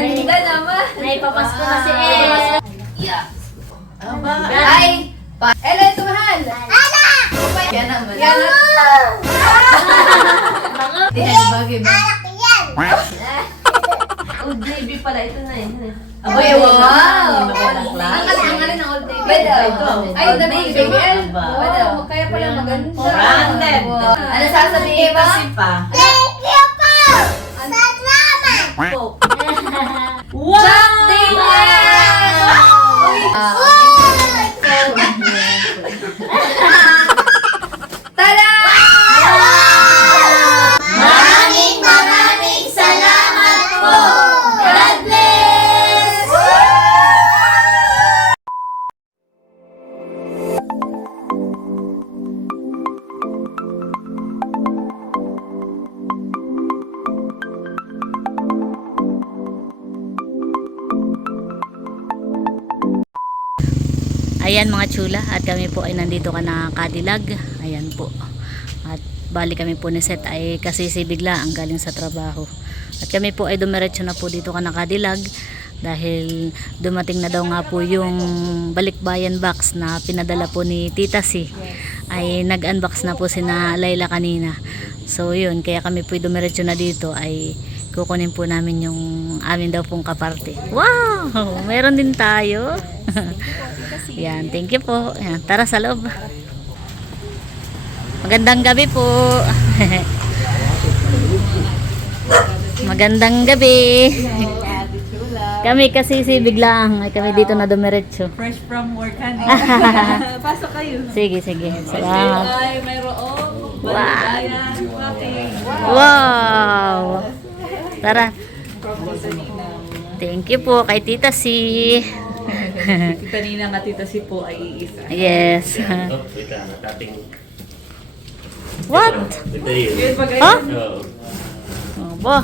Ganda naman. Naipapasko na si El. Ay! Ellen, tumahal! Ana! Yan naman. Yan bagay ba? Old Navy pala, ito na yun. Aboy, wow! Magandang klase. Ang alin ng Old Navy? Pwede. Ay, the baby L. Pwede. Kaya pala maganda. Branded. Ano sasabihin ba? Kasi pa. Jack Daniels! Tada! Maraming salamat po. God bless! Ayan mga chula, at kami po ay nandito ka na Kadilag. Ayan po. At bali kami po ni Seth ay kasisi bigla ang galing sa trabaho. At kami po ay dumiretso na po dito ka na Kadilag dahil dumating na daw nga po yung balikbayan box na pinadala po ni Tita C. Ay nag-unbox na po si na Layla kanina. So yun, kaya kami po ay dumiretso na dito ay kukunin po namin yung amin daw pong kaparte. Wow! Meron din tayo. Yan, thank you po. Yan, tara sa loob. Magandang gabi po. Magandang gabi. Kami kasi biglang ay kami dito na dumiretso. Fresh from work, honey. Pasok kayo. Sige. Salamat. Ay, mayroong. Wow. Walking. Wow. Tara. Thank you po kay Tita C. Kita nina nga tita si po ay iisa. Yes. What? Ito yun. Yun pag Huh? Oo. Oh, bo.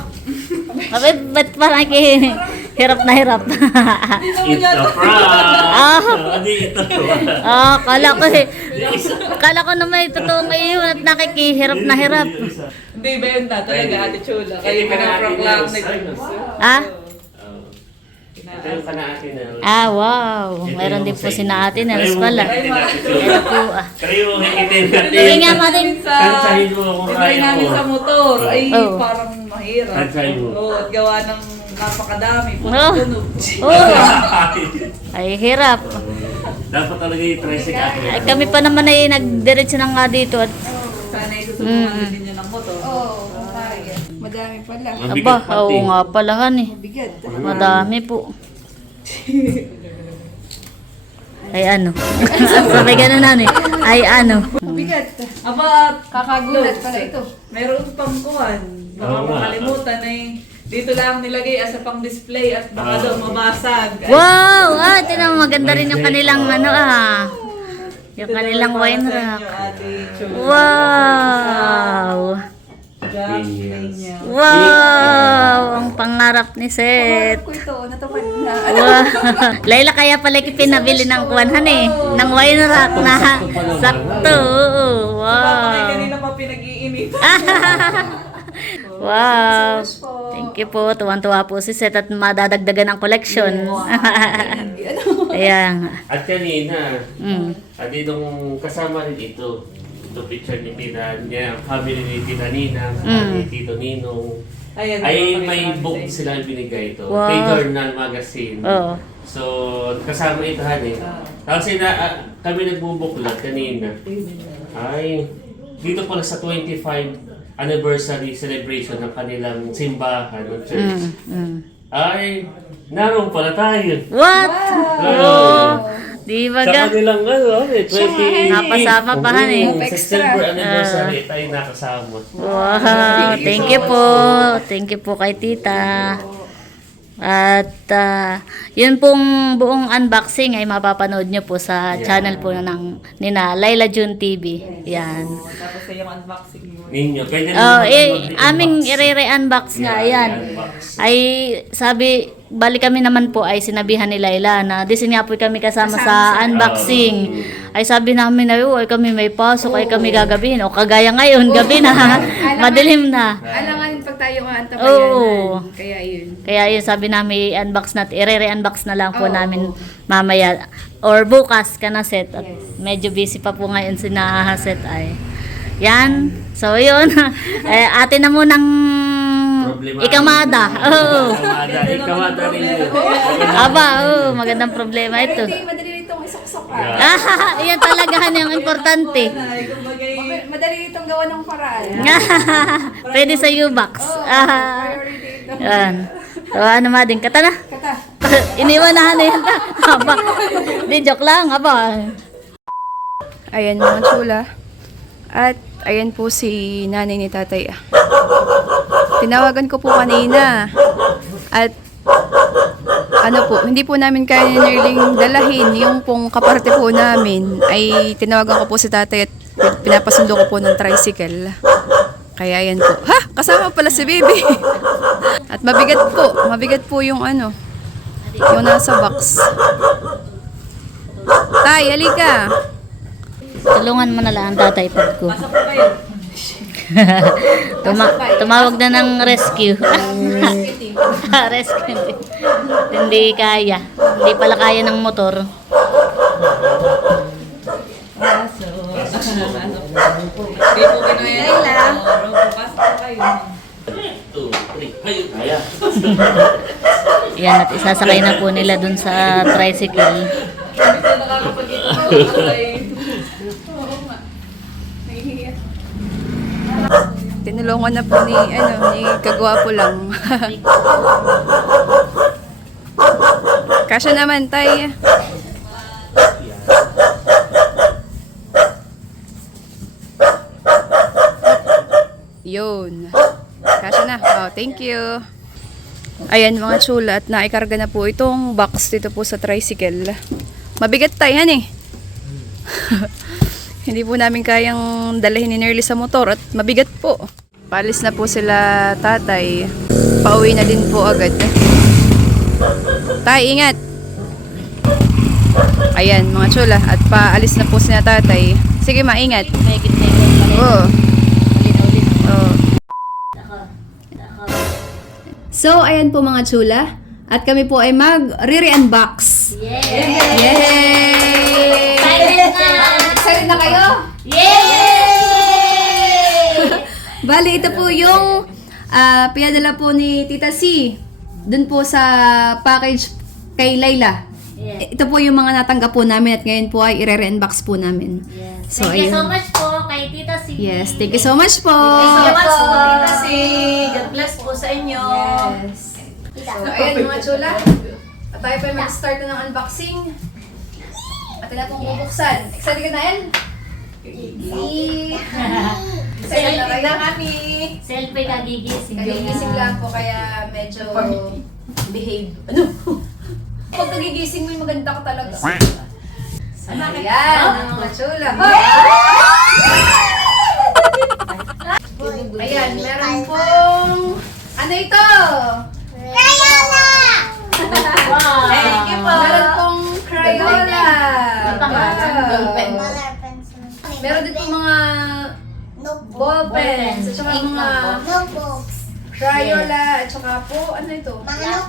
Ba't parang hirap na hirap? It's a prank! Hindi ito. Kala ko na may totoong iyo at nakikihirap na hirap. Hindi ba yun na talaga ate Chula? Kayo pinaprank lang na Ah? Ito yung kanaatin na. Ah, wow. Meron din po si na ate na pala. Ito po ah. Kayo hikitin natin. Hindi nga matin. Kansahin mo kung Tinry kaya namin sa mo. motor ay Oh. parang mahirap. Try mo. Oo, at gawa ng napakadami. Oh. Puno-puno. Oh, ay hirap. Dapat talaga yung tricycle. Ay kami pa naman ay nagdiretso na nga dito at Sana isusubukan din nyo ng motor. Oo, kaya. Madami pala. aba, Mabigat pati. oo nga pala han eh. Bigat. Madami po. Ay ano? Sabay ganun na eh. Ay ano? Bigat. Aba, Kakagulat pala ito. mayroon pang kuwan. Baka Oo nga. makalimutan ay dito lang nilagay as a pang display at baka daw mabasag. Wow! Ah, tinan mo, maganda rin yung kanilang ano ah. Yung kanilang wine rack. Wow! Jack Yes. Daniels. Wow! Ang pangarap ni Seth. Ko ito, natupad na. Wow. Layla, kaya pala pinabili ng kuwanhan eh. Ng wine rack na sakto. Oo. Baka may Wow. kanina pa pinag-iinit. Wow. Thank you po. Tuwan-tuwa po si Seth at madadagdagan ng collection. Ayan. At kanina, Mm. at itong kasama rin ito. Ito picture ni Tita niya, family ni Tita Nina, ni Tito Ninong. Ayan, Ay pakita may namin book sa inyo. sila binigay ito. Wow. Kay Journal Magazine. Oo. So, kasama ito hani. Tapos kami nagbubuklat kanina. Ay, dito pala sa 25 anniversary celebration ng kanilang simbahan ng church. Ay, naroon pala tayo. What? Oh. Di ba Sa ga? kanilang 20... Napasama pa, han eh. September anniversary tayo nakasama. Wow. Thank you po. Thank you po kay tita. At yun pong buong unboxing ay mapapanood nyo po sa channel po ng nina Layla June TV. Yan. Tapos sa yung unboxing mo. Ninyo, pwede Oh, naman aming i-re-unbox nga yan. Ay sabi, bali kami naman po ay sinabihan ni Layla na disin nga po kami kasama sa unboxing. Ay sabi namin ay kami may pasok ay kami gagabihin. O kagaya ngayon, gabi na. Madilim na. Alangan pag tayo aantabayanan. Oo. Kaya yun. Kaya yun, sabi namin i-unbox natin, i-re-unbox na lang po namin mamaya. Or bukas ka na set. At medyo busy pa po ngayon si Nahaset ay. Yan. So yun. Ate na munang Problema. ikamada. Oo. Ikamada rin yun. Aba, magandang problema ito. Pero madali itong isok-sok Yan talaga yung importante. Ay, kumbaga, Madali itong gawa ng paraan. Pwede sa U-Box. Priority ito. Yan. So ano ma din, kata na. Kata. Iniwan na yan. Aba. Di joke lang, aba. Ayan mga chula. At ayan po si nanay ni tatay. Tinawagan ko po kanina. At ano po, hindi po namin kaya ni Nerling dalahin yung pong kaparte po namin. Ay tinawagan ko po si tatay at pinapasundo ko po ng tricycle. Kaya ayan po. Ha! Kasama pala si baby. At mabigat po yung ano, yung nasa box. Tay, halika. Tulungan mo na lang ang tatay pag ko. pasok po kayo. Tumawag na ng rescue. Rescue. Hindi kaya. Hindi pala kaya ng motor. Hindi po kinaya. Pasok po kayo. 2, 3, kayo. Kaya. Yan at isasakay na po nila dun sa tricycle. Hindi po nakakapag-ito. Oo nga. Nahihiya. Tinulungan na po ni Kagwapo lang. Kasya naman, tay. Yun. Kasya na. Oh, thank you. Ayan mga chula, at naikarga na po itong box dito po sa tricycle. Mabigat tayo yan eh. Hindi po namin kayang dalahin ni Nerly sa motor at mabigat po. Paalis na po sila tatay. Pauwi na din po agad. Tay, ingat! Ayan mga chula, at paalis na po sila tatay. Sige ma, ingat. Oo. Oo. So, ayan po mga chula. At kami po ay mag-re-unbox. Yay! Excited na kayo? Bali, ito po yung pinadala po ni Tita C. Dun po sa package kay Layla. Ito po yung mga natanggap po namin at ngayon po ay i-re-unbox po namin. So, thank you so much po kay Tita C. Yes, thank you so much po. Thank you so much po, Tita C. God bless po sa inyo. Yes. So, ayan mga chula. At tayo pa mag-start na ng unboxing. At na pong bubuksan. Excited ka na, El? Excited na kayo? kami. Selfie kagigising. Kagigising lang po kaya medyo behave. Ano? Pag kagigising mo, maganda ka talaga. Ayan, ang mga chula. Ayan, meron pong... Ano ito? Wow! Thank you po. Meron pong Crayola. Ballpen. Wow. Meron din pong mga ball pens, at saka mga Crayola, at saka po, ano ito?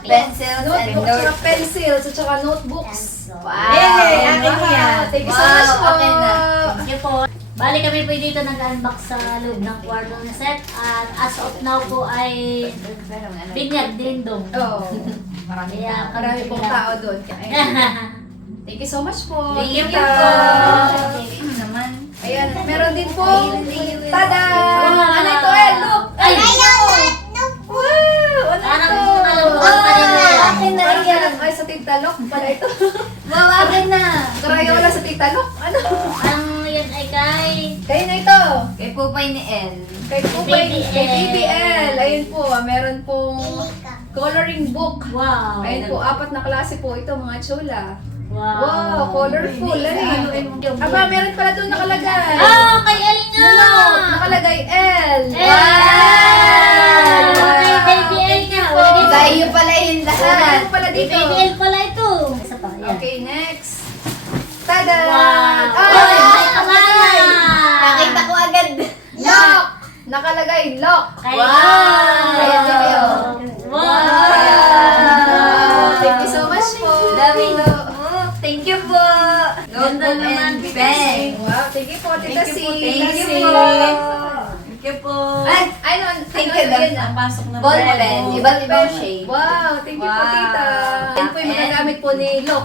Pencils Notebook, at saka pencils, at saka notebooks. Wow! Yay! Akin Wow. yan. Thank you so much po. Thank you po. Bali kami po dito nag-unbox sa loob ng kwarto ni Seth at as of now po ay binyag dindong. Oo. Kaya Marami pong tao doon. Kaya, thank you so much po. Thank you Tita. po. Naman. Ayan, meron din po. Tada! Wow. Ano ito, El? Look! Ay! Wow! Ano Parang ito? malungkot pa rin na yan. Akin na yan. Ay, sa Titalok pala ito. Wow, akin na. Crayola sa Titalok? Ano? Ang yun ay kay... Kayo na ito. Kay Pupay ni El. Kay Pupay. BBL. Kay BBL. Ayun po, meron pong coloring book. Wow. Ayun po, 4 na klase po ito, mga chula. Wow. Wow, colorful. Ano eh? Aba, meron pala doon nakalagay. Ah, kay El nga. Nakalagay L. Wow! Kay Baby El nga. Tayo pala yun lahat. Ano pala dito? Baby El pala ito. Isa pa, yan. Okay, next. Tada! Wow! Ay! Ay, pangalan! Nakita ko agad. Lock! nakalagay lock. Wow! Ayan, video. Wow! Thank you so much po. Daming thank you po. Ganda naman, and Tita pen. Wow, thank you po, Tita Thank C. you po, Tita Thank C. you po. Thank you po. Ay, Thank you lang. Ang pasok na ball pen. Iba't ibang shade. Wow, thank you po, Wow. Tita. Yan po yung magagamit po ni Lok.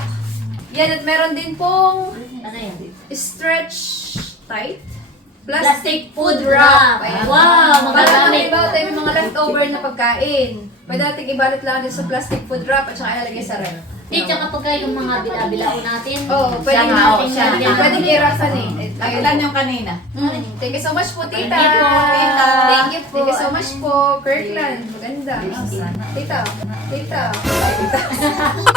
Yan, at meron din pong Ano yan? stretch tight Plastic food wrap. Ayan. Wow, Para magagamit. iba tayo yung mga leftover na pagkain. Pwede natin ibalot lang din sa plastic food wrap at saka ilalagay sa ref. Di, tsaka pagka yung mga bilao natin. Oo, pwede Siya natin nga, siya. yan. Pwede irasan eh. Ilan yung kanina? Thank you so much po, Tita. Thank you po, Tita. Thank you po. Thank you so much po, Kirkland. Maganda. Tita. Tita.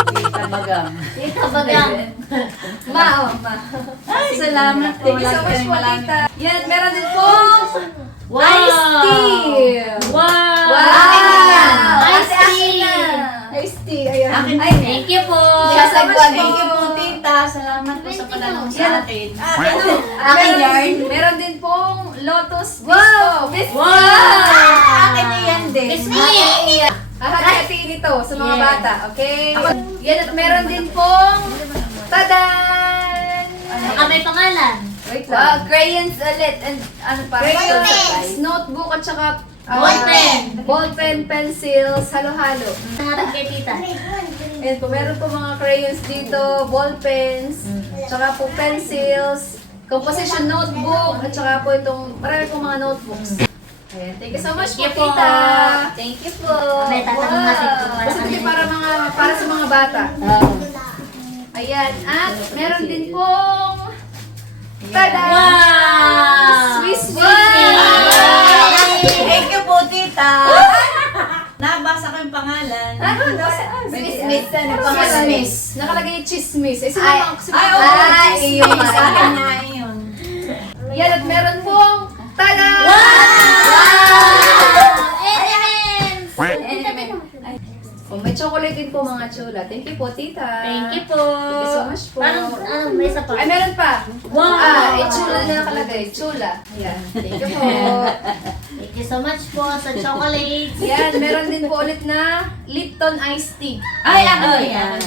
Tita Bagang. Tita Bagang. Ma, oh, ma. Ay, salamat po. Thank you so much po, Tita. Yan, meron din po Wow! iced tea. Wow! Wow! Ice cream! Iced tea, ayan. Akin Ay, Thank you po! Thank you po, Tita. Salamat po sa padalong sa akin. Akin yarn. Meron din pong Lotus Wow! Bisco. Wow! Akin na yan din. Biscuit! Hahati-hatiin ito sa mga Yes. bata, okay? Yan, at meron din pong tadan! Baka may pangalan. Wait Wow, lang. crayons ulit. And ano pa? Crayons, notebook, at saka ballpen, pencils, halo-halo. Nangarap kay tita. Ayan po, meron po mga crayons dito, ball pens, tsaka po pencils, composition notebook, at tsaka po itong, marami po mga notebooks. Ayan, thank you so much po, Thank you po. Tita. Thank you po. May tatanong natin kung para Basta ano ito yun. para sa mga bata. Ayan, at meron din pong tada! Wow! Swiss Wow! biscuit! Thank you po, Tita. Nabasa ko yung pangalan. Swiss Ano pangalan? Chismis. Nakalagay yung chismis. Eh, sino Ay, mga ay, oo. Ay, Yun, chismis. sa akin na yun. Yan, at meron pong tada! Oh, may chocolate din po mga chula. Thank you po, Tita. Thank you po. Thank you so much po. Parang, may isa pa. Ay, meron pa. Wow! Chula na nakalagay. Chula. Ayan. Thank you po. Thank you so much po sa chocolates. Yan, meron din po ulit na Lipton iced tea. Ay, ako Ay, yan.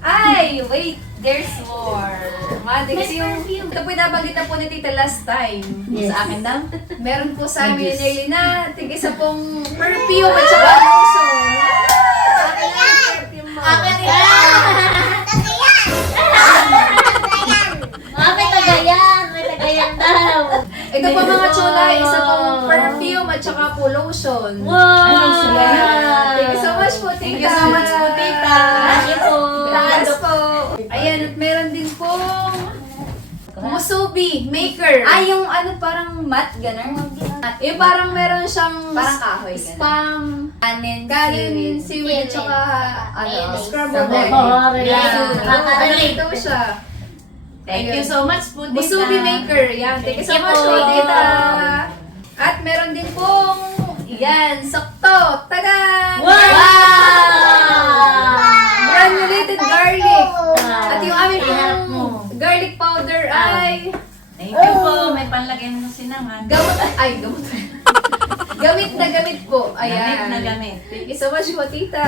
Ay, wait. There's more. Madi, kasi yung ito po nabanggit na po ni Tita last time. Yes. Sa akin daw. Meron po sa amin ni Nerly na tig-isa pong perfume at saka lotion. Akin na yung perfume mo. May tagayan! May tagayan daw! Ito po mga chula, isa pong perfume at saka po lotion. Wow! Ayan. Thank you so much po, Tita. Thank you so much po, Tita. Thank you po! Yes po. Ayan, at meron din pong musubi maker. Ay, yung ano parang mat, gano'n. Yung parang meron siyang Parang kahoy, ganun. spam, Kanin, kanin, seaweed, at saka scrambled egg. Oh, Yan. relax. Nakaka-relate. Ito siya. Thank you so much po, Tita. Musubi maker. Yan. Thank you so Thank you much po. po, Tita. At meron din pong, yan, sakto. Tada! Granulated garlic. At yung aming Iharap mo. garlic powder ay Thank you po. May panlagay mo sinangan. gamot. Gamit na gamit po. Ayan. Gamit na gamit. Thank you so much po, Tita.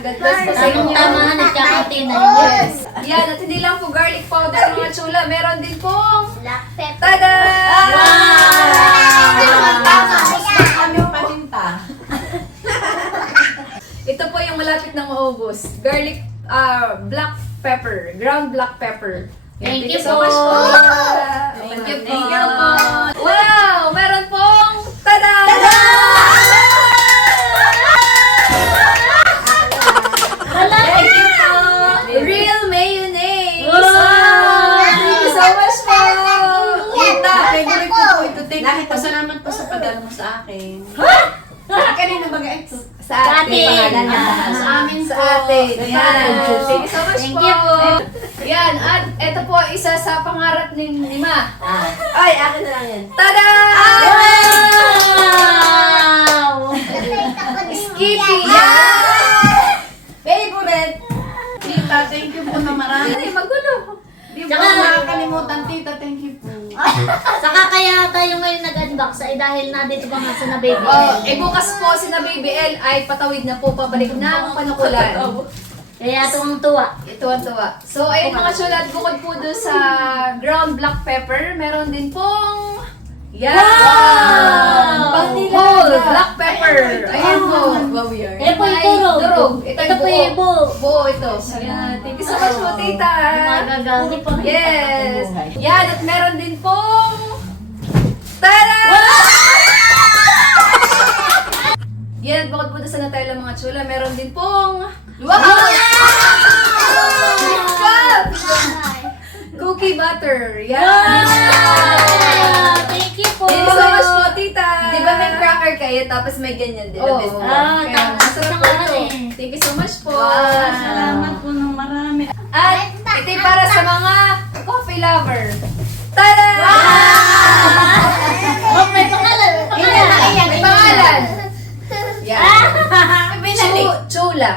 God bless po sa Tamang inyo. tama na tsaka na Yes. Yan, at hindi lang po garlic powder mga chula. Meron din pong tada! Aming patinta. Ito po yung malapit na maubos. Garlic, black pepper. Ground black pepper. Yan, Thank you so po. much po. Thank you po. Thank you po. Wow! Meron pong tada! Thank you po. Real mayonnaise! Wow! Thank you so much po! Tita, favorite ko po ito. Thank you. Pasalamat po sa pagdala mo sa akin. Kanina ba ito? Sa Sa atin. atin. Sa amin sa atin. Yan. Thank you so much Thank po. you po. Yan. At ito po isa sa pangarap ni Ma. Ay, akin na lang yan. Tada! Wow! Skippy! Favorite. Tita, thank you po na marami. Ay, magulo. Di ba Tsaka- nakakalimutan, tita? Thank you po. Saka kaya tayo ngayon nag-unbox ay dahil nandito pa nga sa na baby. Bukas po si na BBL ay patawid na po pabalik ng panukulan. Kaya tuwang-tuwa. Ito ang tuwa. So, ayun mga chula, bukod po doon sa ground black pepper, meron din pong yan! Whole black pepper. Ayan po. Ito po yung turog. Durog. Ito po yung buo. Buo ito. Ayan. Thank you so much po, tita. Magagamit pa. Yes. Yan. At meron din pong tada! Yan. Bukod po doon sa Nutella mga chula, meron din pong cookie butter. Yan. Thank you po. Thank you so much po, tita. Di ba may cracker kayo tapos may ganyan din? Oo. Tama. Masarap po ito. Thank you so much po. Salamat po ng marami. At ito ay para sa mga coffee lover. Tada! Oh, may pangalan. May pangalan. Yan. Chula.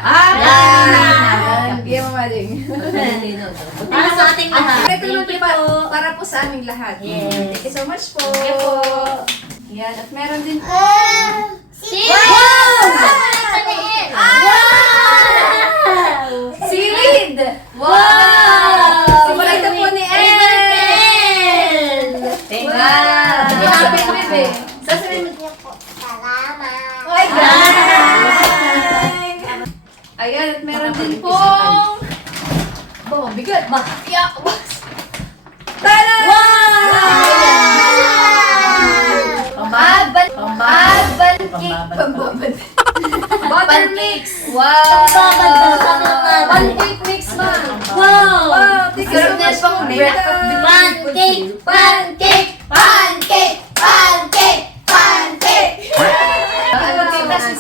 Bigyan mo maling. Para sa ating lahat. Ito naman Thank you po po. para po sa aming lahat. Yes. Thank you so much po. Thank you po. Yan. At meron din po. Seaweed! Wow! Paborito po ni El! Thank Wow! you. Grabe, bebe. Sasabihin mo. Ay, ayan, at meron din pong... bigat ba? Yeah, tada! Pambabad cake. Pambabad. Butter mix. Wow! Pancake mix, ma. Wow! Wow, thank you so Sarap na much pang po, breakfast. tita. Pancake! Pancake! Pancake! Pancake! Pancake!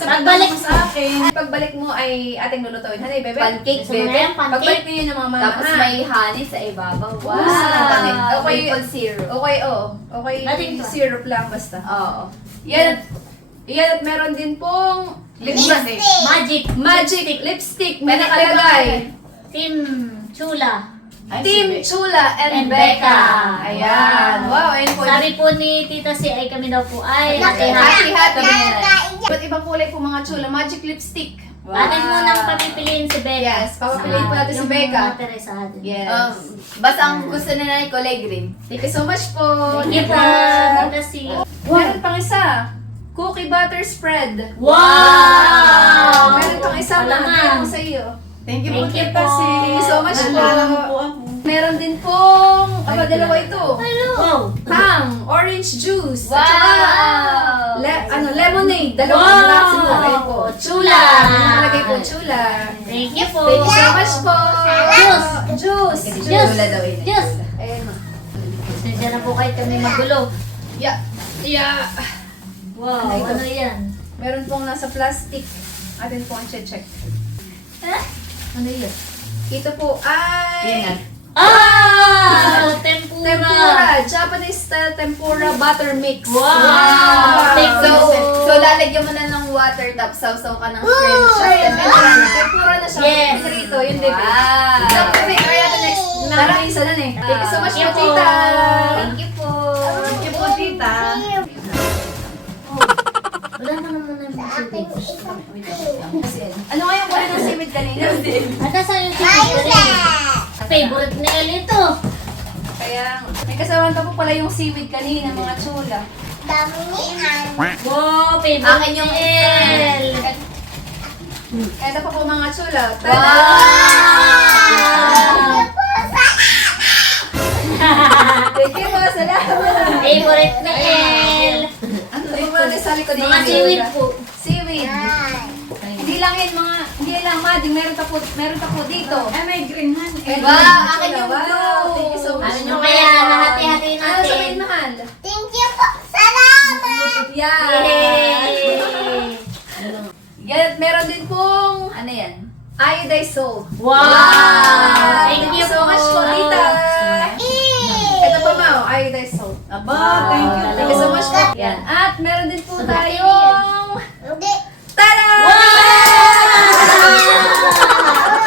Pagbalik sa akin. Pagbalik mo ay ating lulutuin. Hanay, bebe? Pancake, Gusto mo na bebe. yan, pancake? Pagbalik niyo yun ng mga mama. Tapos may honey sa ibabaw. Wow. Okay. Maple syrup. Okay, oo. Okay, Ating- syrup lang basta. Oo. Yan at meron din pong Lipstick. Magic lipstick. May nakalagay. Team Chula Team Chula and and Becca. Becca. Ayan. Wow, ayun po. Sabi po ni Tita si ay kami daw po ay Happy. Iba't ibang kulay po mga chula. Magic lipstick. Atin mo nang papipiliin si Becca. Yes, papapiliin po natin si Yung Becca. mga Teresa atin. Yes. Basta ang gusto nila ay kulay green. Thank you so much po. Thank you po, Tita. Tita si. Meron pang isa. Cookie butter spread. Wow! Meron pang isa Wala na. nga. Meron sa iyo. Thank you Thank po, you Tita po. Si. Thank you so much po. Naalala mo po ako. Meron din pong, dalawa ito. Wow! Tang, orange juice. Wow! At saka, lemonade. Dalawang Wow! klase po. Ayun po. Chula. Nakalagay po, chula. Thank you po. Thank you so much po. Juice. Juice. Juice. Chula daw yun. Juice. Ayan ma. Sensya na po kayo kami magulo. Yeah. Yeah. Wow, Ano ito? ano yan? Meron pong nasa plastic. Atin po ang check. Ano yan? Ito po ay Peanut. Tempura! tempura. Japanese style tempura butter mix. Wow! Thank So, you. so lalagyan mo na ng water tapos sausaw ka ng shrimp. Tempura na siya. Yes. Prito, yun din. Wow. So, kami, kaya the next tara, isa na eh. Thank you so much Thank po, you po. tita. Thank you po. Thank you po, tita. Wala na naman yung seaweed. Ano nga yung wala ng seaweed kanina? At nasa yung seaweed? Favorite ni El ito. Kaya, may kasawan pa po pala yung seaweed kanina, mga chula. Wow, favorite Akin ni yung El. Ito pa po mga chula. Wow! Thank you po, salamat. Favorite ni El. Ano yung mga nasa likod ng Mga seaweed po. Seaweed. Hindi lang yan hindi lang mading, meron pa po dito. Ay, may green honey. Eh, Wow, akin yung wow. blue. Thank you so much. Ano kaya hahati-hati Ano sabihin, natin? mahal? Yay! Yan, at meron din pong Ano yan? iodized salt. Wow! Thank you so much po, tita. Ito po, Mau, iodized salt. Aba, thank you. Thank you so much po. Yan. At meron din po tayong... Tada!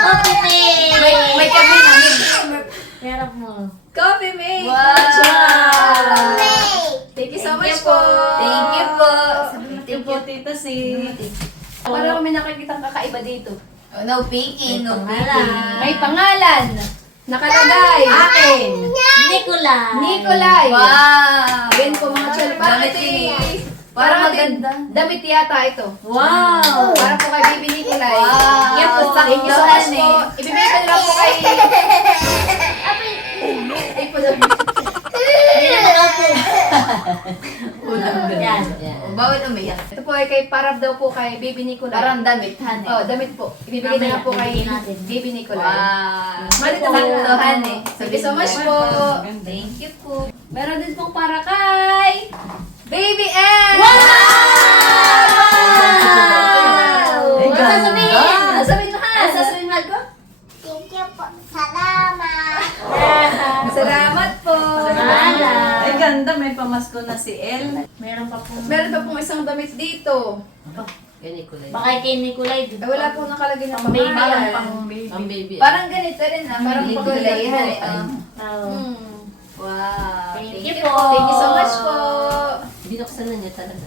Okay! May kami na. Meron harap mo. Coffee mate! Wow! Thank you so much po. Thank you po. Thank you po, Tita Si. Para kami nakikita kakaiba dito. Oh, no peeking, no Pangalan. peeking. May pangalan. Nakalagay. Akin! Nicola. Nikolay. Wow! Again po mga chal. Parang Damit ito ni- Parang maganda. damit yata ito. Wow. Para po kay Baby Nikolay. Wow. Yan po. Thank you so much Sakto, po. Ibibigay ko na lang po kay... Ay po na. Ayan, ano po? Yan. Bawal umiyak. Ito po ay kay Parab daw po kay Baby Nikolay. Parang damit, honey. Oh, damit po. Ibibigay na lang po kay Mamaya, bibigyan natin. Baby Nikolay. Wow. Sakto, honey. Thank you so much po. Thank you po. Meron din pong para kay Baby N! Wow! Ay, Ano ganda. sasabihin? Ano sabihin mo, Han? Ano sasabihin mo ko? Thank you po. Salamat. Salamat po. Salamat. Ay, ganda. May pamasko na si El. Meron pa po. Meron pa pong isang damit dito. Yan, Nicolay. Baka kay Nicolay. Eh, wala po nakalagay na Pang baby. pangalan. Ang baby. Parang ganito rin ha. Parang Nicolay, paglalay honey. Oh. Wow. Thank you po. Thank you so much po. Binuksan na niya talaga.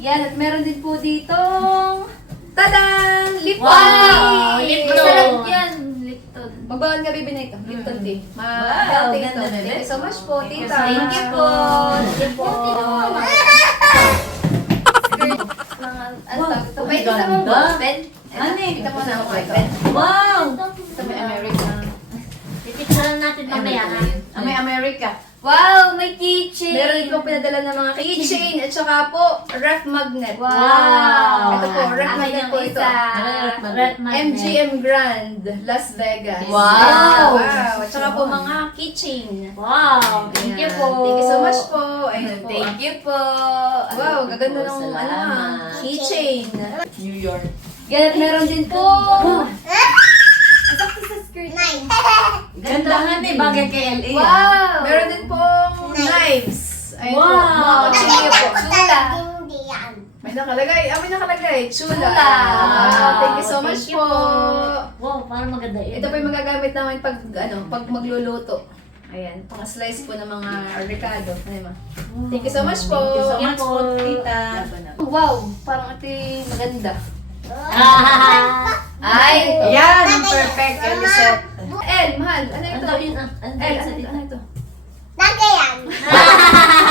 Yan, at meron din po ditong tadang! Lipton Wow! tea! Lipton. Masarap yan. Lipton. Magbawal ka, baby, na ito. Lipton tea. Wow, Healthy ganda ito. na Thank rin. you so much po, tita. Thank you po. Thank you po. Ano tawag ito? May Ang isa mong ganda. pen? Honey. Kita mo na ako kay pen. Wow! Ito may America. Pipicturean natin mamaya ha. May America. Wow, may keychain. Meron din po pinadala ng mga keychain at saka po ref magnet. Wow. Ito po, ref Akin magnet yung po ito. isa. Red magnet. MGM Grand, Las Vegas. Wow. Wow. At saka po mga keychain. Wow. Thank you Ayan. po. Thank you so much po. Ayun po. Thank you po. Wow, gaganda ng Salamat. keychain. New York. Yan, at meron din po. Nice. Ganda honey. Bagay kay L.A. Wow. Meron din pong knives. Ayun po. Wow. Mga kutsilyo po. Chula. Hindi yan. May nakalagay. May nakalagay. Chula. Chula. Wow, thank you so much Thank you po. Wow, parang maganda yun. Ito po yung magagamit namin pag magluluto. Ayan, pang slice po ng mga recado. Ano ma? Thank you so much po. Thank you so Thank you much po. po, Tita. Wow, parang ito yung maganda. Ay. Yan ang perfect. Eliseth. El, mahal, ano ito? Ano yun? Ano El, yun sa ano tita? ito? Nagayan.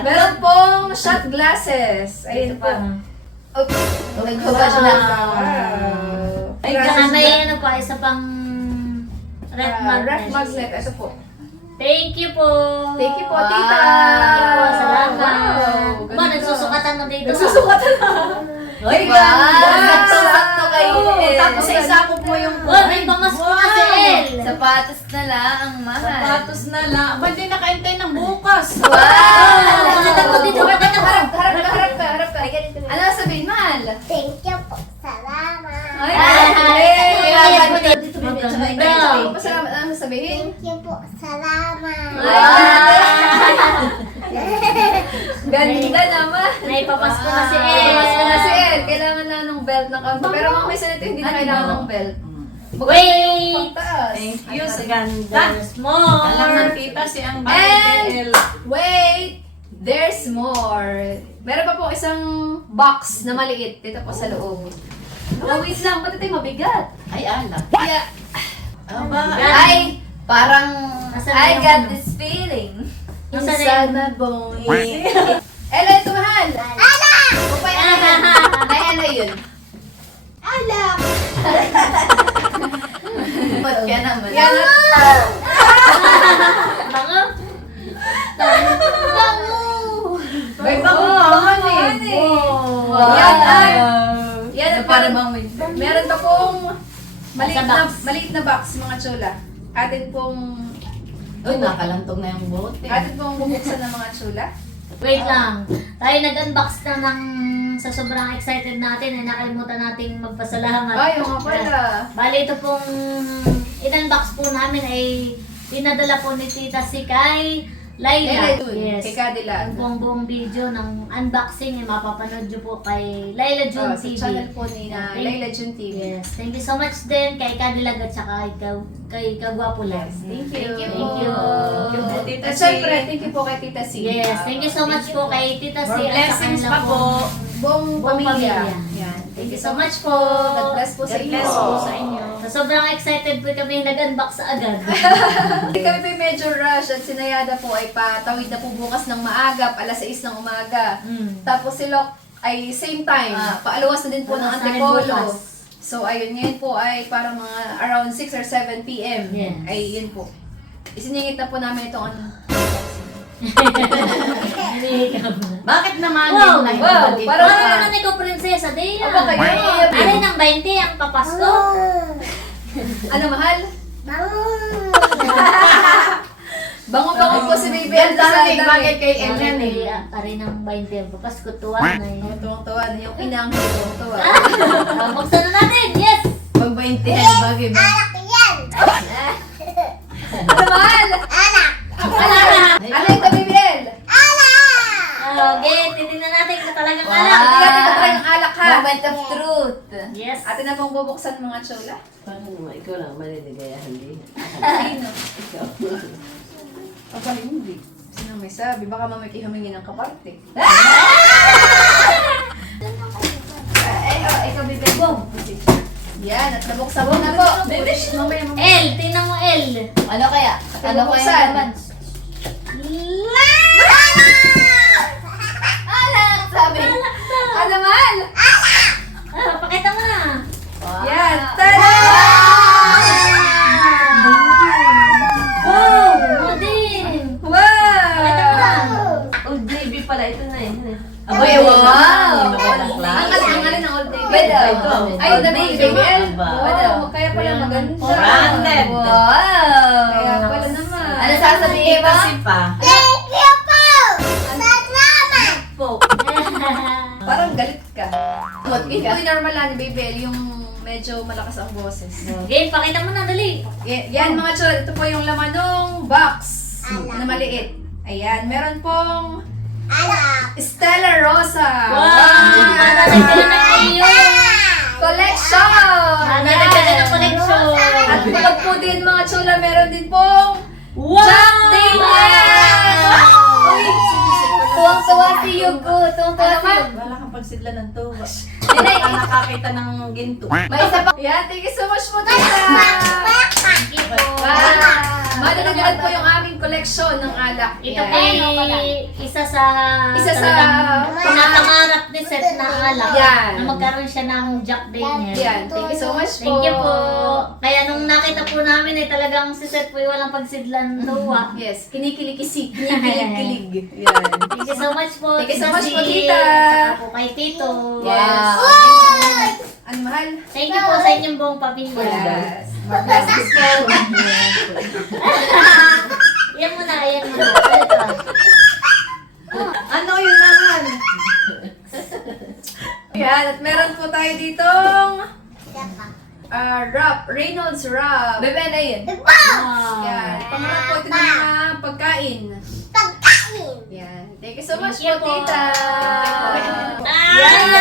Meron pong shot glasses. Ayun po. Okay. Nagbabas na. Wow. Ay, Saka Glasses may na- ano pa, isa pang red ref magnet. magnet. Ito po. Thank you po. Thank you po, Wow. tita. Thank you po, salamat. Wow, Ba, ganda. nagsusukatan na dito. Nagsusukatan na. Ay, Wow. Sakto-sakto kayo. Tapos isakop mo yung Oh, may pamasko na si El. Sapatos na lang ang mahal. sapatos na lang. Ba't di nakaintay ng bukas? Wow. Maganda po dito. Maganda po. Harap ka. Ano sabihin, mahal? Thank you po. Salamat. Ay, Kaya po dito. Maganda. Maganda. Pasalamat. Ano sabihin? Thank you po. Salamat. Ganda naman. May pamasko na si Mas El. na si El. Kailangan na ng belt na kaunti. Pero mga may salita, hindi na kailangan ng belt. Wait. Pagtaas. Thank you sa ganda. There's more. Alam ng tita si ang bagay And- kay El. Wait! There's more. Meron pa po isang box na maliit dito po sa loob. Oh, wait lang. Ba't ito yung mabigat? Ay, ala. Kaya, Aba, Ay, parang Nasaan I yung got ano? this feeling. Nasaan isa yung- na boy. Ella, ito mahal. Upay na yan. Ay, ano yun? Alam. Ba't ka naman? Yan. Bango. may bango honey. Wow. Yan ay. Yan Ano ang para parang bang meron pa pong Nasa box. maliit na box, mga chula. Atin pong Uy, nakalantog na yung bote. atin pong bubuksan ng mga chula. Wait lang. Tayo nag-unbox na ng sa sobrang excited natin ay nakalimutan nating magpasalamat. Ay, yung nga pala. Bali ito pong in-unbox po namin ay pinadala po ni Tita si kay Laila. June. Yes. Kay Cadillac. Ang buong video ng unboxing ay mapapanood nyo po kay Laila June Sa TV. channel po ni na Thank- Laila June TV. Yes. Thank you so much din kay Cadillac at saka kay Kagwapo Lang. Thank you. Thank you. Tita At C. syempre, thank you po kay Tita C. Yes. Thank you so much po kay Tita C. More blessings pa po. Buong Buong pamilya. pamilya. Yan. Thank you so much po. God bless po sa God inyo. bless po sa inyo. So, sobrang excited po kami nag-unbox agad. Hindi kami po medyo rush at sinayada po ay patawid na po bukas ng maagap, alas 6 ng umaga. Tapos si Locke ay same time, paaluwas na din po ng Alas na rin Antipolo. bukas. So ayun, ngayon po ay parang mga around 6 or 7 p.m. Yes. Ay yun po. Isiningit na po namin itong ano. Bakit naman Wow, yun? wow, Parang parang- naman ikaw, Prinsesa Dea. Aba kayo. Alin ng 20 ang papasko? Ano mahal? Bangun. Bango-bango po si Baby Yan Elsa sa darating, bakit kay Elian eh? Alin ng 20 ang papasko? Tuwa na eh. Tuwang-tuwa na yung inang tuwang-tuwa. Buksan na natin! Yes! Pag 20 bagay ba? Anak yan. Ano mahal? Anak. Ano yung Baby El? Okay, titignan natin kung talagang Wow. alam. Hindi natin talagang alak ha. Moment of truth. Yes. Atin na pong bubuksan mga chola. Paano mo? Ikaw lang maniligayahan din. Sino? Ikaw. Aba, hindi. Sino may sabi? Baka mamaki humingi ng kaparte. Ikaw, Baby Boom. Yan, at nabuksan mo na po. Baby, mamaya mo. L, tingnan mo L. Ano kaya? Ano kaya Bubuksan. naman? Alak! Sabi. Ano mahal? Pakita mo na. Yan. Tada! Wow! Modin! Pakita mo na. Wow! Old Navy pala ito na eh. Abay, wow! Ang Ang alin ng old baby. Pwede, Ay, ito. Ay, the baby baby. Aba. Wow, kaya pala maganda. Branded. Wow! Kaya pala naman. Ano sasabihin mo? Thank you po. Salamat. Po. Parang galit ka. Ito yung normal lang ni Baby El, yung medyo malakas ang boses. Game, pakita mo na, dali. Yan mga chol, ito po yung laman ng box na maliit. Ayan, meron pong Anak. Stella Rosa. Nadagdagan ng iyo. Collection! Nadagdagan ng collection. At pag po din mga chola, meron din pong Wow! Jack Daniels! Uy! Tuwang-tuwa si Yugo. Tuwang-tuwa si Yugo. Wala kang pagsidla ng tuwa. Hindi ka nakakita ng ginto. May isa pa. Yan, thank you so much po, tita. Thank you po. Madadagdagan po yung aming koleksyon ng alak. Ito Yan. ay isa sa talagang pinapangarap ni Seth na alak. Yan. Na magkaroon siya ng Jack Daniels. Yan, thank you so much po. Thank you po. Kaya nung nakita po namin talagang si Seth po ay walang pagsidlan tuwa. Yes, kinikilikisi. Kinikilig. Yan. Thank you so much po. Thank you so Tita much C. po, tita. Saka po kay Tito. Yes. Wow. Ano mahal? Thank you po sa inyong buong pamilya. Yes. More blessings po. Iyan mo na, iyan mo na. Ito. Ano yun naman? Yan, at meron po tayo ditong wrap, Reynolds wrap. Bebe na yun. Wow. Yan, pangarap po ito ng mga pagkain. Pagkain. Yan. Thank you so much Thank you po, po. tita. Yan na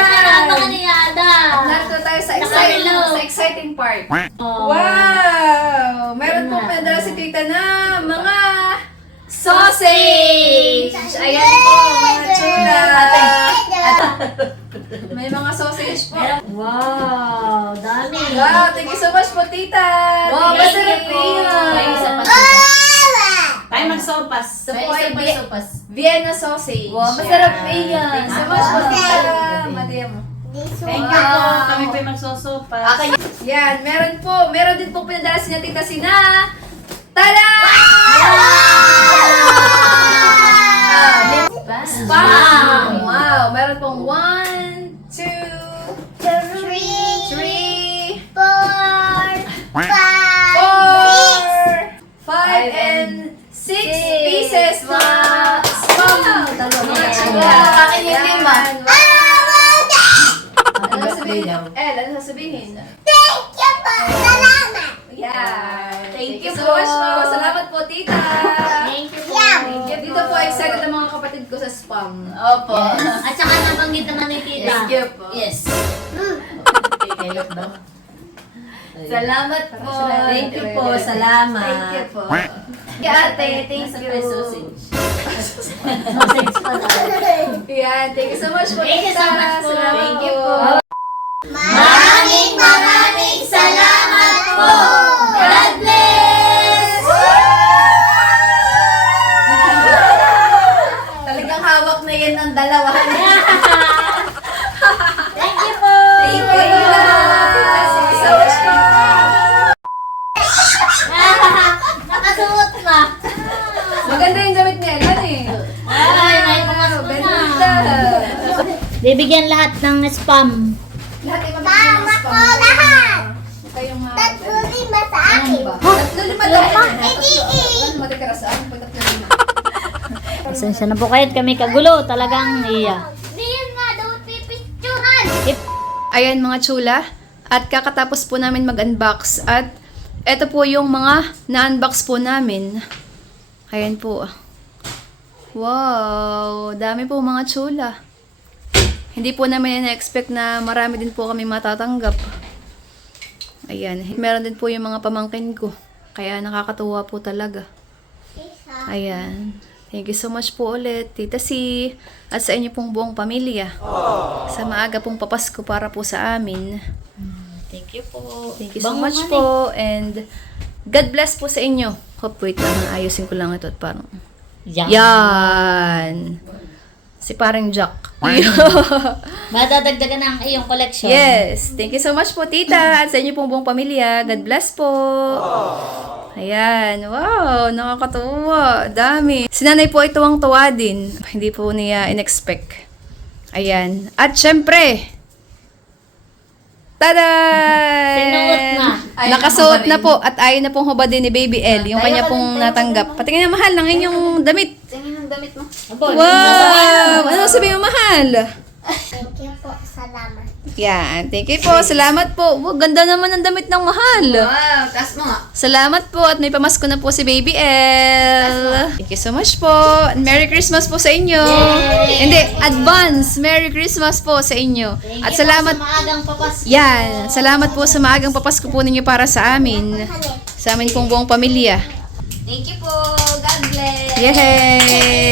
mga niyada. Narito tayo sa Nakahilo. exciting part. Oh. Wow! Meron pong pinadala si tita na mga sausage! Ayan po, mga chula. May mga sausage po. Wow, dami. Wow, thank you so much po, tita. Wow, Thank masarap you. yun. May isa pa. Mama. Tayo magsopas. Ito po ay Vienna sausage. Wow, masarap Yan. yan. Thank you so much po, tita. Madam. This Thank one. you po. Kami po'y magsosopas. Yan, meron din po pinadala si na tita Sina. Tada! Spam! Wow! Meron pong 1, 2, 3, 4, 5, and 6 pieces na spam! Mga chula. Nakakinitim, ah. Yan. Ano sasabihin? Ano sasabihin? Thank you po. Salamat. Yan. Thank you so po. much po. Salamat po, tita. Thank you po. Yum. Thank you, spam. Opo. At saka nabanggit naman ni tita. Thank you po. Yes. Kayo daw. Salamat po. Thank you po. Salamat. Thank you po. Ate, thank you. Sausage. Sausage pa na. Yan, thank you so much po. Thank you so much po. Salamat Thank you po. po. Maraming salamat po. God bless! Talagang hawak na yan ng dalawa. Thank you po! Thank you. Thank you so much po. Nakasuot na! Maganda yung damit niya, yan eh. Ay, may pumasok na. Ganda. Bibigyan lahat ng spam. Lahat ay Mama ko lahat. Kayong Tatlo lima sa akin. Tatlo lima tayo. Hindi. Magkakarasaan, pag tatlo lima. Pasensya na po kayo at kami kagulo. Talagang iya. Diyan nga daw pipicturan. Ayan mga chula, at kakatapos po namin mag-unbox at eto po yung mga na-unbox po namin. Ayan po. Wow, dami po mga chula. Hindi po namin na-expect na marami din po kami matatanggap. Ayan, meron din po yung mga pamangkin ko. Kaya nakakatuwa po talaga. Ayan. Thank you so much po ulit, Tita C. At sa inyo pong buong pamilya. Sa maaga pong papasko para po sa amin. Thank you po. Thank you so much po. And God bless po sa inyo. Hop, wait lang. Ayusin ko lang ito at parang... Yan. Yan! Si parang Jack. Madadagdagan ang iyong collection. Yes. Thank you so much po, Tita. At sa inyo pong buong pamilya. God bless po. Ayan. Wow. Nakakatuwa. Dami. Si nanay po ay tuwang-tuwa din. Hindi po niya in-expect. Ayan. At syempre, tada! Sinuot na. Nakasuot na po at ayaw na pong hubadin ni Baby L. Yung kanya pong natanggap. Patingin na mahal ng inyong damit. Tingin ang damit mo. Wow! Ano sabi mo mahal? Thank you po. Salamat. Yan. Thank you po. Salamat po. Wow, ganda naman ng damit ng mahal. Wow, taas mo nga. Salamat po at may pamasko na po si Baby L. Thank you so much po. Merry Christmas po sa inyo. Hindi, advance. Merry Christmas po sa inyo. At salamat. Sa maagang papasko. Yan. Salamat po sa maagang papasko po ninyo para sa amin. Sa amin pong buong pamilya. Thank you po. God bless. Yay!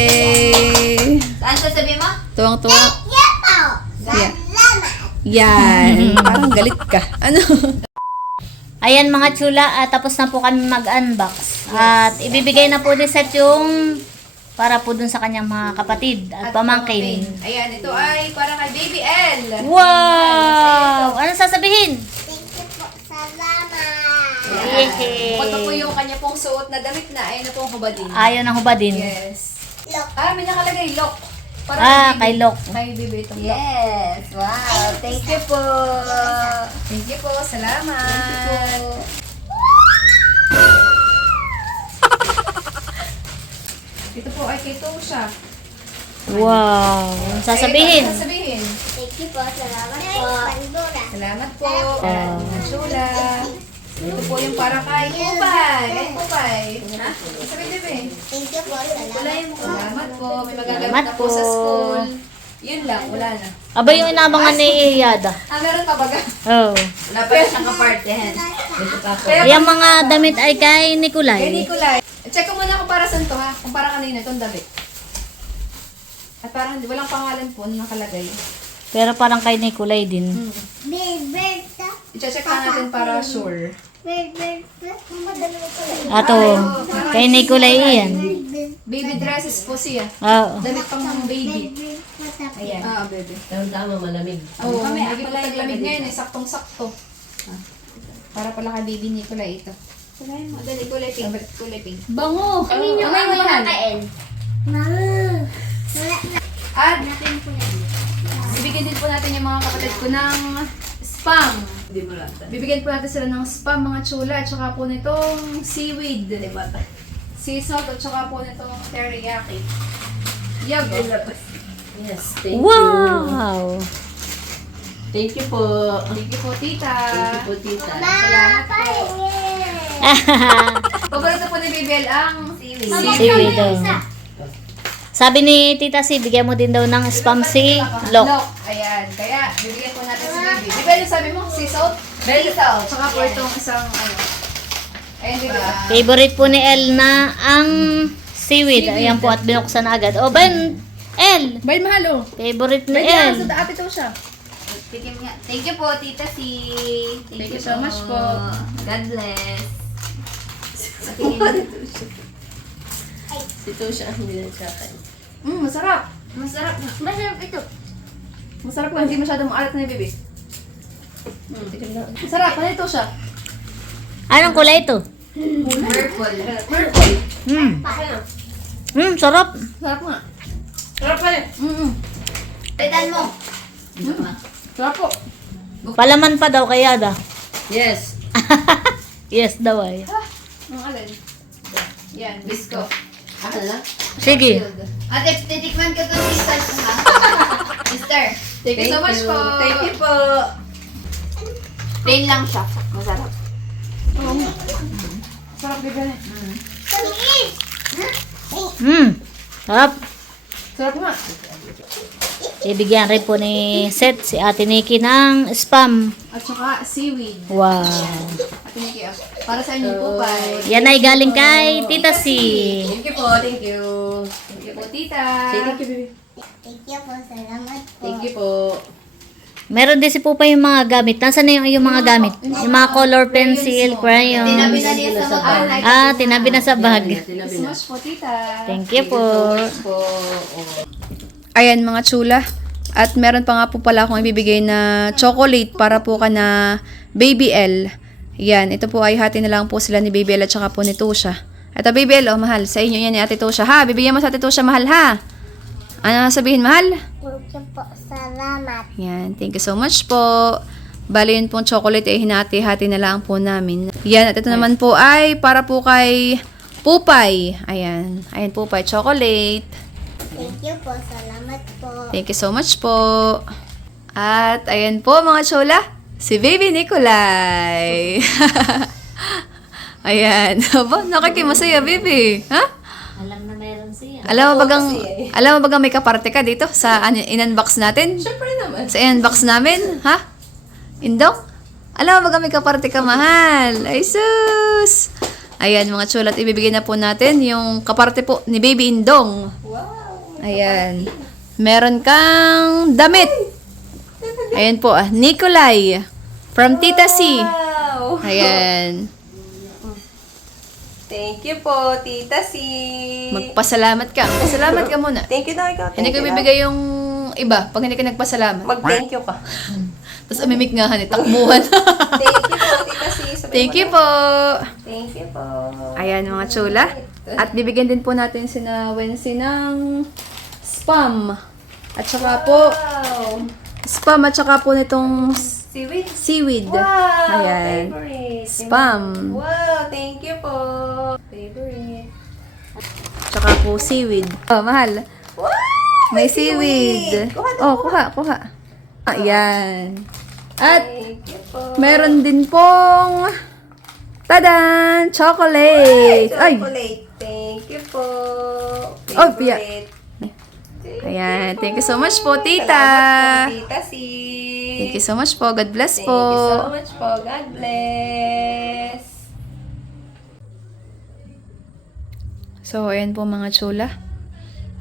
Saan sasabihin mo? Tuwang-tuwa. Yeah po. Yeah. Salamat. Yan. Parang galit ka. Ano? Ayan mga chula, tapos na po kami mag-unbox. At ibibigay na po ni Seth yung para po dun sa kanyang mga kapatid at pamangkin. Ayan, ito ay para kay Baby L. Wow! Ano sasabihin? Thank you po. Salamat. Yehey! Bukod pa po yung kanya pong suot na damit na, ayun na pong hubadin. Ayaw ng hubadin. Yes. Look. May nakalagay, lock. Para Kay Lok. Kay Baby itong lock. Yes. Wow. Thank you po. Thank you po. Salamat. Ito po ay kay Tosha. Wow! Ano sasabihin? Ay, ito, sasabihin. Thank you po. Salamat po. Pandora. Salamat po. Chula. Ito po yung para kay Pupay. Kay Pupay. Ha? Sabi, Bebe. Thank you po. Salamat. Salamat po. May magagamit Salamat na po sa po. school. Yun lang. Wala na. Aba yung inabangan ni Yada. Meron pa baga? Oh. Wala pa siyang kapartihan. Dito pa po. Kaya Yung mga damit ay kay kay Nicolay. Nicolay. Check ko muna kung para saan to ha. Kung para kanina itong damit. At parang walang pangalan po na nakalagay. Pero parang kay Nicolay din. Berberta. I-check na natin para sure. Berberta. Mama, dalawa pala. Ato, kay Nicolay yan. Baby dresses po siya. Oo. Damit pang mga baby. Berberta. Ayan. Baby. Tama malamig. Oo, lagi po taglamig ngayon eh. Saktong-sakto. Para pala kay baby Nicolay ito. Kulay mo. Dali, kulay pink. Kulay pink. Bango! Amay mo yan. Mama. Wala na. At bibigyan din po natin yung mga kapatid ko ng spam. Hindi mo lang. Bibigyan po natin sila ng spam, mga chula, at saka po nitong seaweed. Sea salt, at saka po nitong teriyaki. Yag. Yes, thank you. Wow! Thank you po. Thank you po, tita. Thank you po, tita. Salamat po. Paborito po ni Bibel ang seaweed. Seaweed, oh. Sabi ni Tita C, bigyan mo din daw ng spam si Lok. Ayan. Kaya, bibigyan po natin si Baby. Di ba yung sabi mo? Sea salt? Sea salt. Tsaka po itong isang ano. Ayan, di ba? Favorite po ni El na ang seaweed. Ayan po at binuksan na agad. O, Ben, El. Bay, mahal oh. Favorite ni Bay, El. sa ate to siya. Tikim nga. Thank you po, Tita C. Thank you so much po. God bless. Si Tusha, hindi na siya kayo. Masarap. Masarap na. Masarap ito. Masarap po. Hindi masyadong maalat na yung Baby. Masarap. Ano ito siya? Anong kulay ito? Purple. Sarap. Sarap nga. Sarap pa rin. Titan mo. Sarap po. Palaman pa daw kaya da. Yes. Yes daw ay. Ang alin? Yan, bisco. Ako lang. Sige. Ate, titikman ko itong seasalt ha. Mister. Thank you so much po. Thank you po. Plain lang siya. Masarap. Sarap bigyan eh. Sarap. Sarap nga. Ibigyan rin po ni Seth si Ate Nikki ng spam. At saka seaweed. Wow. Ate Nikki, para sa inyo po, Pai. Yan ay galing kay Tita C. Thank you po, thank you. Thank you po, tita. Thank you, baby. Thank you po. Salamat po. Thank you po. Meron din si Pupa yung mga gamit. Nasaan na yung mga gamit? Yung mga color pencil, crayon. Tinabi na niya sa bag. Tinabi na sa bag. Thank you so much po, tita. Thank you po. Ayan mga chula. At meron pa nga po pala akong ibibigay na chocolate para po ka na Baby L. Yan, ito po ay hati na lang po sila ni Baby L at saka po ni Tosha. Ito Baby L, oh mahal, sa inyo yan ni Ate Tosha. Ha, bibigyan mo sa Ate Tosha, mahal ha. Ano sabihin, mahal? Thank you po. Salamat. Yan, thank you so much po. Bali yun pong chocolate ay hinati-hati na lang po namin. Yan, at ito naman po ay para po kay Pupay. Ayan, ayan Pupay, chocolate. Thank you po. Salamat po. Thank you so much po. At ayan po mga chola, si Baby Nikolay. Ayan. Aba, nakikimasaya, baby. Ha? Alam na meron siya. Alam mo bagang may kaparte ka dito sa in-unbox natin? Siyempre naman. Sa in-unbox namin? Ha? Indong? Alam mo bagang may kaparte ka, mahal? Ay, sus! Ayan, mga chulat, ibibigay na po natin yung kaparte po ni Baby Indong. Wow. Ayan. Meron kang damit. Ayan po, Nikolay. From Tita C. Wow. Ayan. Thank you po, Tita C. Magpasalamat ka. Magpasalamat ka muna. Thank you na ikaw. Hindi ko bibigay yung iba pag hindi ka nagpasalamat. Mag-thank you ka. Tapos amimik nga, takbuhan. Thank you po, Tita C. Sabihin Thank mo you na. po. Thank you po. Ayan mga chula. At bibigyan din po natin si na Wensi ng spam. At saka po, Wow. spam at saka po nitong Seaweed. seaweed. Wow. Ayan. Favorite. Spam. Wow. Thank you po. Favorite. Tsaka po seaweed. Oh, mahal. Wow. May seaweed. Oh, kuha. Ayan. At Thank you po. meron din pong tadan! Chocolate! Ay! Chocolate. Thank you po. Oh, piya. Favorite. Ayan. Thank you so much po, tita. Salamat po, Tita C. Thank you so much po. God bless Thank po. you so much po. God bless. So, ayan po mga chula.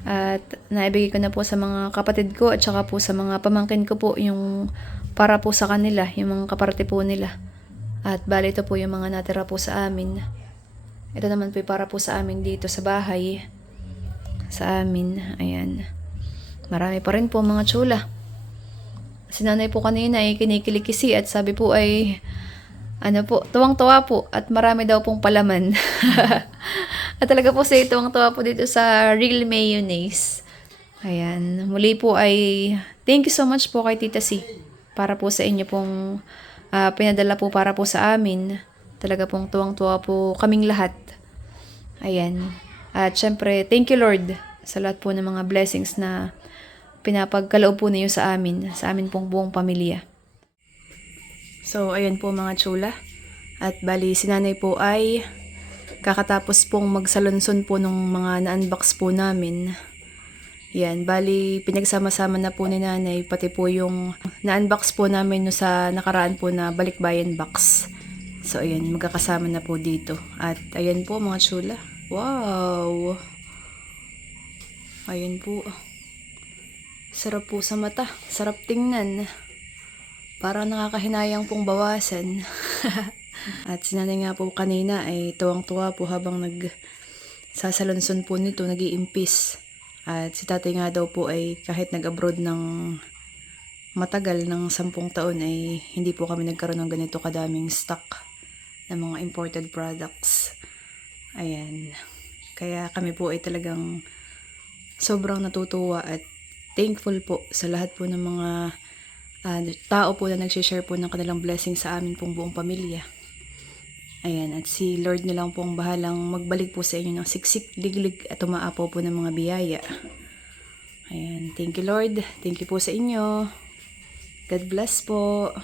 At naibigay ko na po sa mga kapatid ko at saka po sa mga pamangkin ko po yung para po sa kanila, yung mga kaparte po nila. At bali ito po yung mga natira po sa amin. Ito naman po yung para po sa amin dito sa bahay. Sa amin. Ayan. Marami pa rin po mga chula. Si nanay po kanina ay kinikilikisi at sabi po ay ano po, tuwang-tuwa po at marami daw pong palaman. At talaga po siya tuwang-tuwa po dito sa real mayonnaise. Ayan. Muli po ay thank you so much po kay Tita C para po sa inyo pong pinadala po para po sa amin. Talaga pong tuwang-tuwa po kaming lahat. Ayan. At syempre, thank you Lord sa lahat po ng mga blessings na pinapagkaloob po niyo sa amin pong buong pamilya. So, ayan po mga chula. At bali, si nanay po ay kakatapos pong magsalunson po nung mga na-unbox po namin. Yan, bali pinagsama-sama na po ni nanay, pati po yung na-unbox po namin no sa nakaraan po na balikbayan box. So ayan, magkakasama na po dito. At ayan po mga chula. Wow! Ayan po. Sarap po sa mata. Sarap tingnan. Parang nakakahinayang pong bawasan. At sinanay nga po kanina ay tuwang-tuwa po habang nagsasalunson po nito, nag-iimpis. At si tatay nga daw po ay kahit nag-abroad ng matagal ng 10 taon ay hindi po kami nagkaroon ng ganito kadaming stock ng mga imported products. Ayan. Kaya kami po ay talagang sobrang natutuwa at thankful po sa lahat po ng mga tao po na nag-share po ng kanilang blessing sa amin pong buong pamilya. Ayan, at si Lord na lang po ang bahalang magbalik po sa inyo ng siksik, liglig at umaapaw po ng mga biyaya. Ayan, thank you Lord. Thank you po sa inyo. God bless po.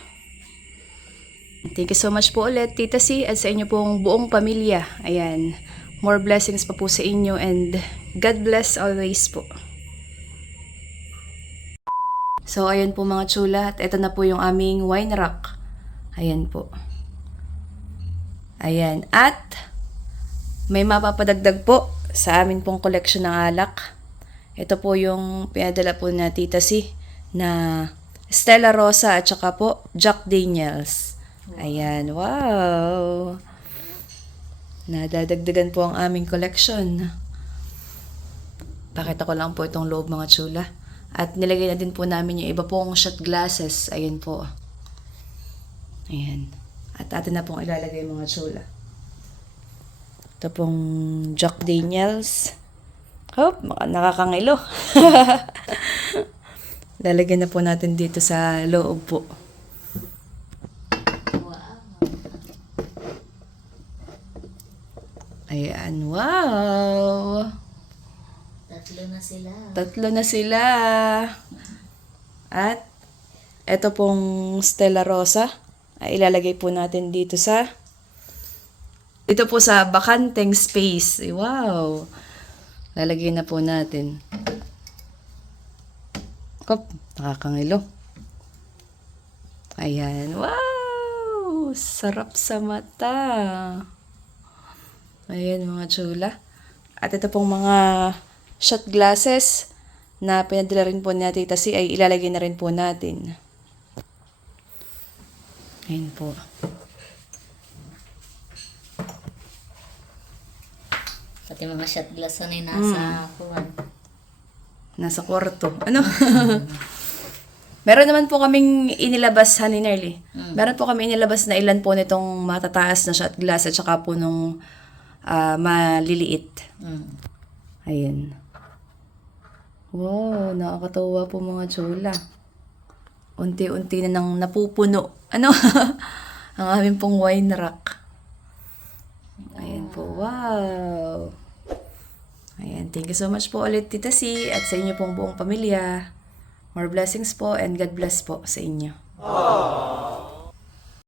Thank you so much po ulit, Tita C, at sa inyo pong buong pamilya. Ayan, more blessings pa po sa inyo and God bless always po. So, ayan po mga chula, at ito na po yung aming wine rack. Ayan po. Ayan. At may mapapadagdag po sa amin pong collection ng alak. Ito po yung pinadala po na Tita C na Stella Rosa at saka po Jack Daniels. Ayan. Wow! Nadadagdagan po ang aming collection. Pakita ko lang po itong loob mga chula. At nilagay na din po namin yung iba pong shot glasses. Ayan po. Ayan. At atin na pong ilalagay mga chula. Ito pong Jack Daniels. Hop, nakakangilo. Lalagyan na po natin dito sa loob po. Ayan, wow! Tatlo na sila. At ito pong Stella Rosa ay ilalagay po natin dito ito po sa bakanteng space. Wow! Lalagay na po natin. Kop, nakakangilo. Ayan. Wow! Sarap sa mata. Ayan mga chula. At ito pong mga shot glasses na pinadala rin po ni Tita C ay ilalagay na rin po natin. Ayan po. Pati mga shot glass na nasa kuwan. Nasa kwarto. Ano? Meron naman po kaming inilabas, Honey Nerly. Meron po kami inilabas na ilan po nitong matataas na shot glass at saka po nung maliliit. Ayan. Wow, nakakatawa po mga chula. Unti-unti na nang napupuno. Ano? Ang aming pong wine rack. Ayan po, wow. Ayan, thank you so much po ulit Tita C at sa inyo pong buong pamilya. More blessings po and God bless po sa inyo.